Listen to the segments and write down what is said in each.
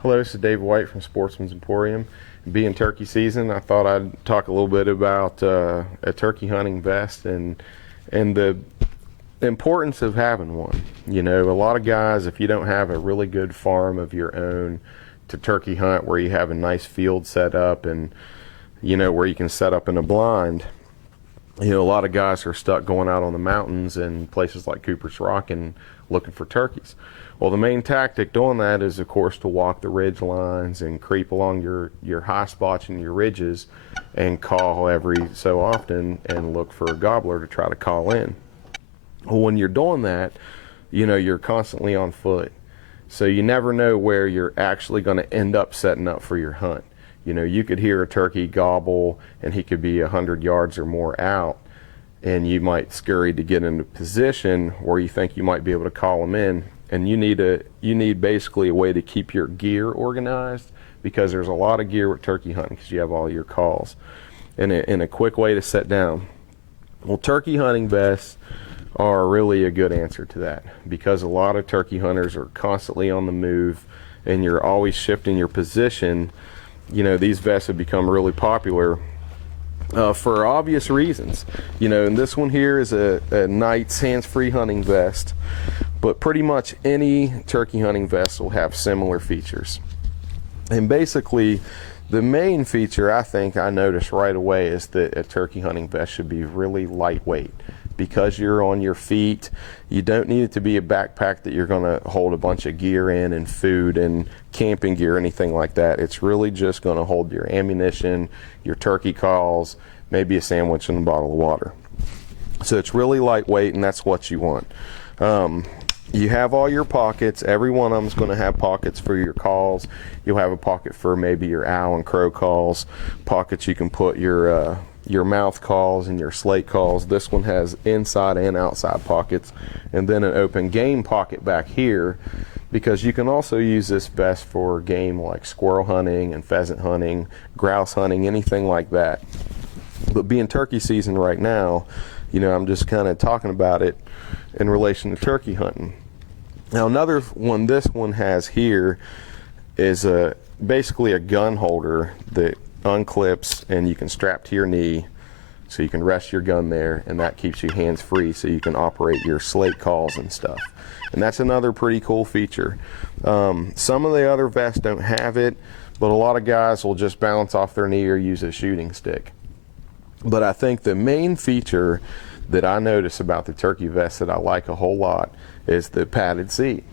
Hello, this is Dave White from Sportsman's Emporium. Being turkey season, I thought I'd talk a little bit about a turkey hunting vest and the importance of having one. You know, a lot of guys, if you don't have a really good farm of your own to turkey hunt where you have a nice field set up and, you know, where you can set up in a blind, you know, a lot of guys are stuck going out on the mountains and places like Cooper's Rock and looking for turkeys. Well, the main tactic doing that is, of course, to walk the ridge lines and creep along your high spots and your ridges and call every so often and look for a gobbler to try to call in. Well, when you're doing that, you know, you're constantly on foot. So you never know where you're actually going to end up setting up for your hunt. You know, you could hear a turkey gobble and he could be 100 yards or more out, and you might scurry to get into position where you think you might be able to call him in. And you need basically a way to keep your gear organized, because there's a lot of gear with turkey hunting because you have all your calls. And a quick way to set down. Well, turkey hunting vests are really a good answer to that, because a lot of turkey hunters are constantly on the move and you're always shifting your position. You know, these vests have become really popular for obvious reasons. You know, and this one here is a Knight's hands-free hunting vest, but pretty much any turkey hunting vest will have similar features. And basically, the main feature I think I noticed right away is that a turkey hunting vest should be really lightweight. Because you're on your feet, you don't need it to be a backpack that you're going to hold a bunch of gear in and food and camping gear, anything like that. It's really just going to hold your ammunition, your turkey calls, maybe a sandwich and a bottle of water. So it's really lightweight, and that's what you want. You have all your pockets. Every one of them is going to have pockets for your calls. You'll have a pocket for maybe your owl and crow calls, pockets you can put your mouth calls and your slate calls. This one has inside and outside pockets, and then an open game pocket back here, because you can also use this vest for game like squirrel hunting and pheasant hunting, grouse hunting, anything like that. But being turkey season right now, you know, I'm just kind of talking about it in relation to turkey hunting. Now, another one this one has here is basically a gun holder that unclips and you can strap to your knee, so you can rest your gun there, and that keeps you hands free so you can operate your slate calls and stuff. And that's another pretty cool feature. Some of the other vests don't have it, but a lot of guys will just balance off their knee or use a shooting stick. But I think the main feature that I notice about the turkey vest that I like a whole lot is the padded seat.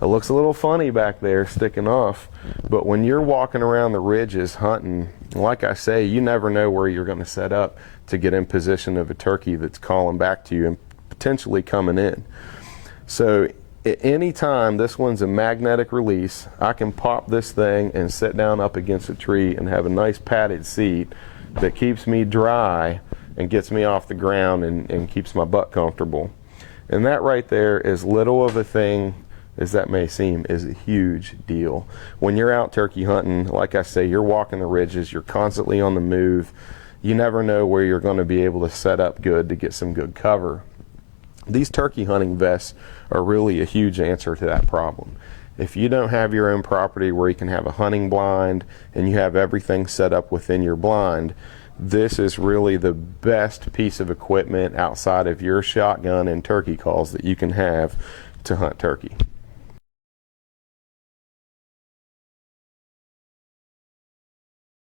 It looks a little funny back there sticking off, but when you're walking around the ridges hunting, like I say, you never know where you're going to set up to get in position of a turkey that's calling back to you and potentially coming in. So at any time, this one's a magnetic release. I can pop this thing and sit down up against a tree and have a nice padded seat that keeps me dry and gets me off the ground and keeps my butt comfortable. And that right there, as little of a thing as that may seem, is a huge deal. When you're out turkey hunting, like I say, you're walking the ridges, you're constantly on the move. You never know where you're going to be able to set up good to get some good cover. These turkey hunting vests are really a huge answer to that problem. If you don't have your own property where you can have a hunting blind and you have everything set up within your blind, this is really the best piece of equipment outside of your shotgun and turkey calls that you can have to hunt turkey.